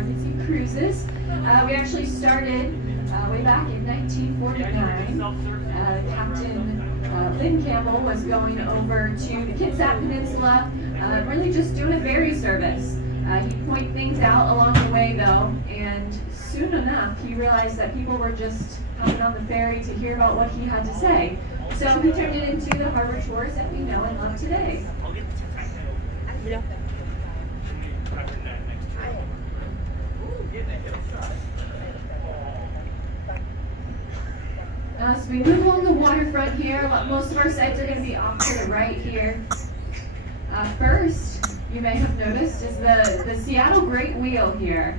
emergency cruises. We actually started way back in 1949. Captain Lynn Campbell was going over to the Kitsap Peninsula, really just doing a ferry service. He'd point things out along the way though, and soon enough he realized that people were just coming on the ferry to hear about what he had to say. So he turned it into the harbor tours that we know and love today. So we move along the waterfront here. Most of our sites are going to be off to the right here. First, you may have noticed, is the Seattle Great Wheel here.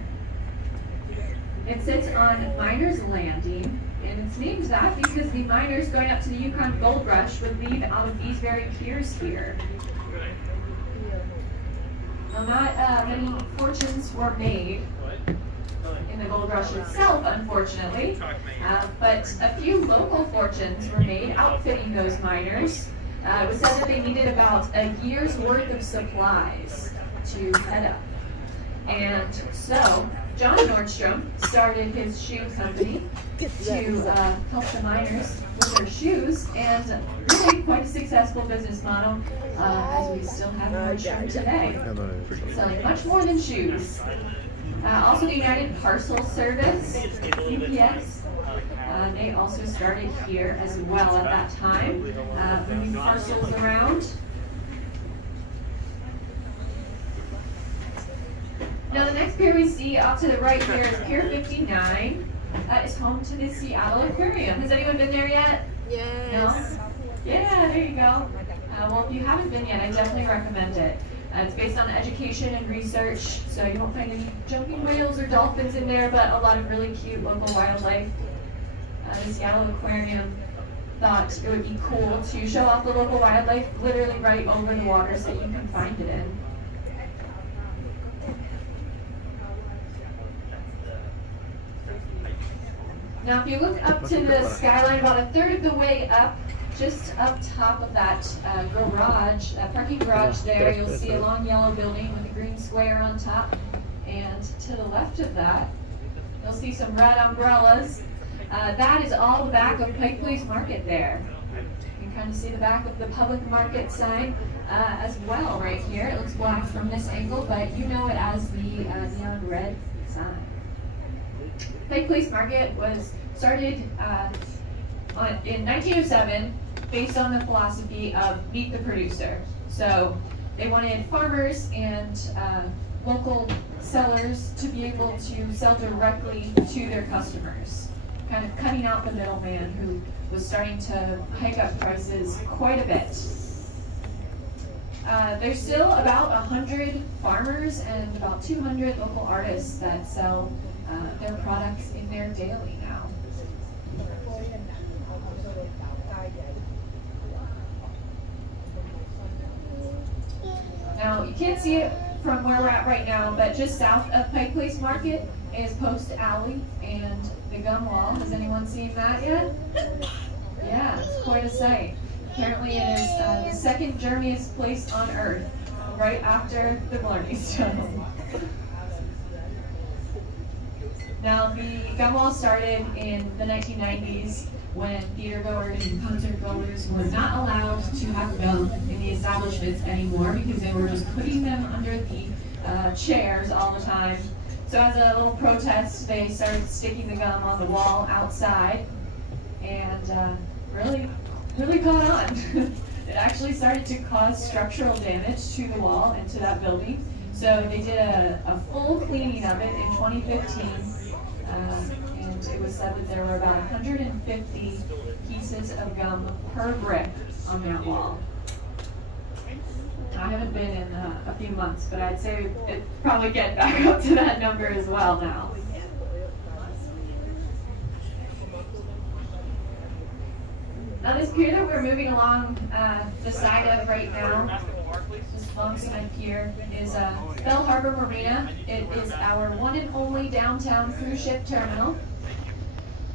It sits on Miners Landing, and it's named that because the miners going up to the Yukon Gold Rush would leave out of these very piers here. Now, not many fortunes were made in the gold rush itself, unfortunately, but a few local fortunes were made outfitting those miners. It was said that they needed about a year's worth of supplies to head up. And so John Nordstrom started his shoe company to help the miners with their shoes, and really quite a successful business model, as we still have Nordstrom today. Selling much more than shoes. Also the United Parcel Service, UPS. They also started here as well at that time, moving parcels around. Now the next pier we see off to the right here is Pier 59. That is home to the Seattle Aquarium. Has anyone been there yet? Yes. No? Yeah, there you go. Well, if you haven't been yet, I definitely recommend it. It's based on education and research, so you won't find any jumping whales or dolphins in there, but a lot of really cute local wildlife. The Seattle Aquarium thought it would be cool to show off the local wildlife literally right over the water so you can find it in. Now if you look up to the skyline, about a third of the way up, just up top of that garage, that parking garage there, you'll see a long yellow building with a green square on top. And to the left of that, you'll see some red umbrellas. That is all the back of Pike Place Market there. You can kind of see the back of the public market sign as well right here. It looks black from this angle, but you know it as the neon red sign. Pike Place Market was started in 1907 based on the philosophy of meet the producer. So they wanted farmers and local sellers to be able to sell directly to their customers, kind of cutting out the middleman who was starting to hike up prices quite a bit. There's still about 100 farmers and about 200 local artists that sell their products in there daily now. Now, you can't see it from where we're at right now, but just south of Pike Place Market is Post Alley and the Gum Wall. Has anyone seen that yet? Yeah, it's quite a sight. Apparently it is the second germiest place on Earth, right after the Blarney Stone. Now, the Gum Wall started in the 1990s when theatergoers and concert goers were not allowed to have gum in the establishments anymore because they were just putting them under the chairs all the time. So as a little protest, they started sticking the gum on the wall outside, and really caught on. It actually started to cause structural damage to the wall and to that building. So they did a full cleaning of it in 2015. And it was said that there were about 150 pieces of gum per brick on that wall. I haven't been in a few months, but I'd say it's probably getting back up to that number as well now. Now this pier that we're moving along the side of right now, this long side pier, is Bell Harbor Marina. It is our one and only downtown cruise ship terminal.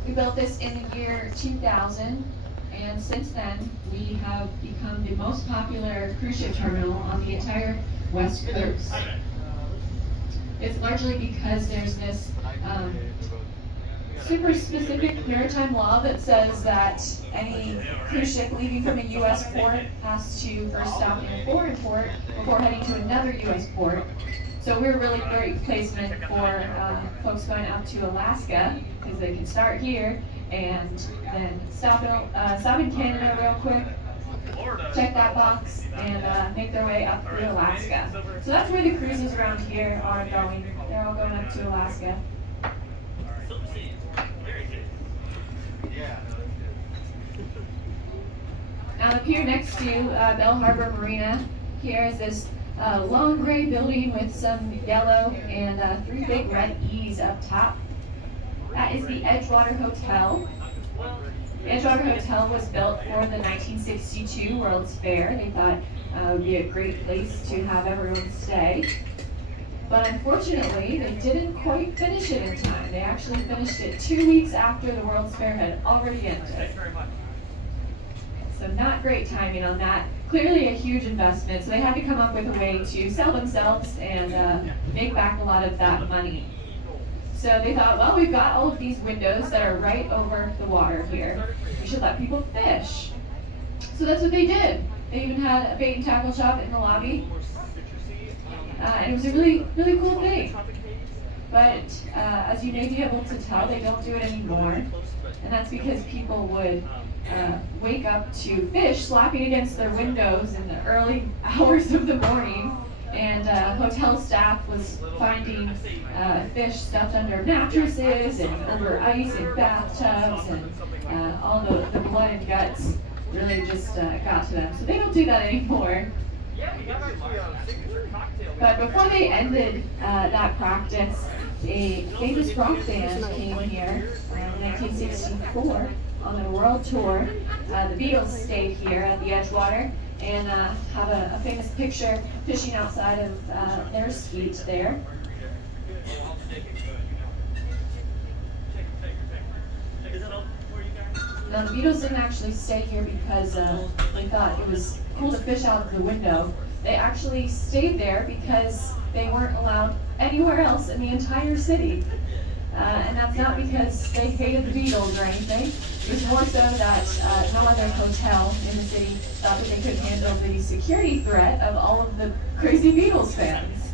We built this in the year 2000, and since then we have become the most popular cruise ship terminal on the entire West Coast. It's largely because there's this super specific maritime law that says that any cruise ship leaving from a U.S. port has to first stop in a foreign port before heading to another U.S. port. So we're a really great placement for folks going out to Alaska, because they can start here and then stop in Canada real quick, check that box, and make their way up through Alaska. So that's where the cruises around here are going. They're all going up to Alaska. Now up here next to Bell Harbor Marina, here is this long gray building with some yellow and 3 big red E's up top. That is the Edgewater Hotel. The Edgewater Hotel was built for the 1962 World's Fair. They thought it would be a great place to have everyone stay. But unfortunately, they didn't quite finish it in time. They actually finished it 2 weeks after the World's Fair had already ended. So not great timing on that. Clearly a huge investment, so they had to come up with a way to sell themselves and make back a lot of that money. So they thought, well, we've got all of these windows that are right over the water here. We should let people fish. So that's what they did. They even had a bait and tackle shop in the lobby. And it was a really, really cool thing. But as you may be able to tell, they don't do it anymore. And that's because people would wake up to fish slapping against their windows in the early hours of the morning. And hotel staff was finding fish stuffed under mattresses and under ice in bathtubs, and all the blood and guts really just got to them. So they don't do that anymore. But before they ended that practice, a famous rock band came here in 1964 on a world tour. The Beatles stayed here at the Edgewater and have a famous picture fishing outside of their skeet there. Now the Beatles didn't actually stay here because they thought it was cool to fish out of the window. They actually stayed there because they weren't allowed anywhere else in the entire city. And that's not because they hated the Beatles or anything. It was more so that no other hotel in the city thought that they could handle the security threat of all of the crazy Beatles fans.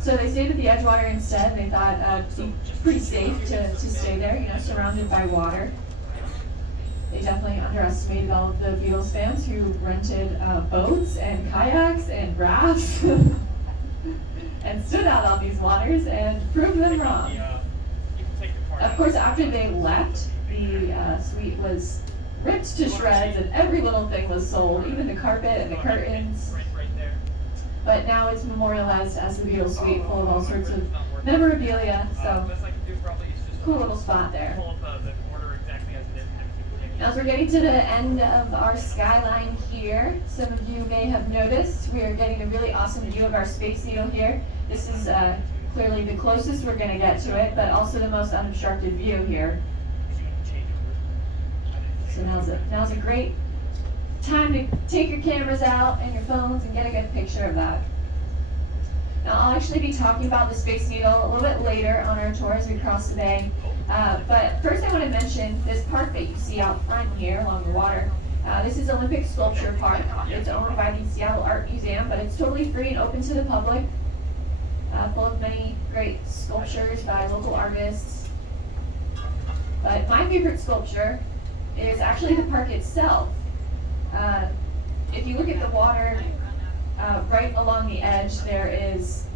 So they stayed at the Edgewater instead. They thought it'd be pretty safe to stay there, you know, surrounded by water. They definitely underestimated all of the Beatles fans who rented boats and kayaks and rafts and stood out on these waters and proved them wrong. Of course, after they left, the suite was ripped to shreds and every little thing was sold, even the carpet and the curtains. But now it's memorialized as the Beatles suite, full of all sorts of memorabilia, so cool little spot there. As we're getting to the end of our skyline here, some of you may have noticed we are getting a really awesome view of our Space Needle here. This is clearly the closest we're going to get to it, but also the most unobstructed view here. So now's a great time to take your cameras out and your phones and get a good picture of that. Now I'll actually be talking about the Space Needle a little bit later on our tour as we cross the bay. But first I want to mention this park that you see out front here along the water. This is Olympic Sculpture Park. It's owned by the Seattle Art Museum, but it's totally free and open to the public. Full of many great sculptures by local artists. But my favorite sculpture is actually the park itself. If you look at the water right along the edge, there is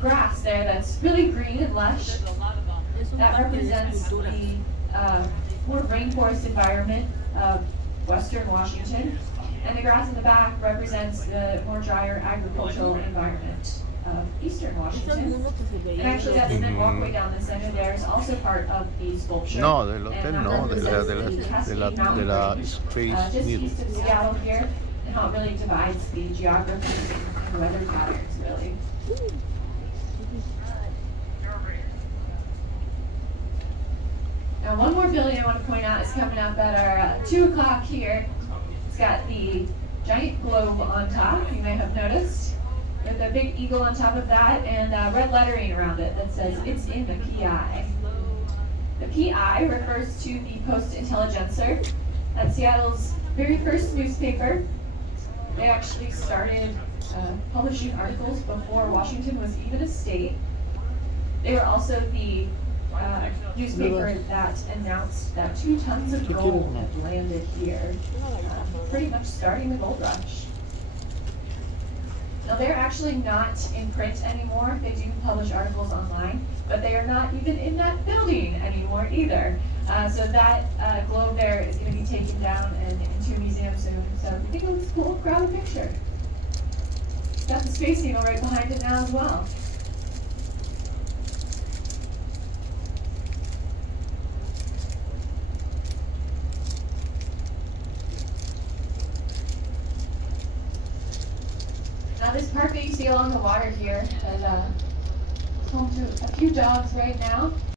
grass there that's really green and lush. That represents the more rainforest environment of western Washington. And the grass in the back represents the more drier agricultural environment of eastern Washington. And actually that cement walkway down the center there is also part of the sculpture. No, del hotel no, de la Space just Needle. east of Seattle here, and how it really divides the geography and weather patterns, really. Now one more building I want to point out is coming up at our 2 o'clock here. It's got the giant globe on top, you may have noticed. with a big eagle on top of that and red lettering around it that says, "It's in the PI." The PI refers to the Post-Intelligencer. That's Seattle's very first newspaper. They actually started publishing articles before Washington was even a state. They were also the newspaper that announced that 2 tons of gold had landed here, pretty much starting the gold rush. Now they're actually not in print anymore. They do publish articles online, but they are not even in that building anymore either. So that globe there is going to be taken down and into a museum soon. So I think it was a cool crowd picture. Got the Space Needle right behind it now as well. Now this park that you see along the water here is home to a few dogs right now.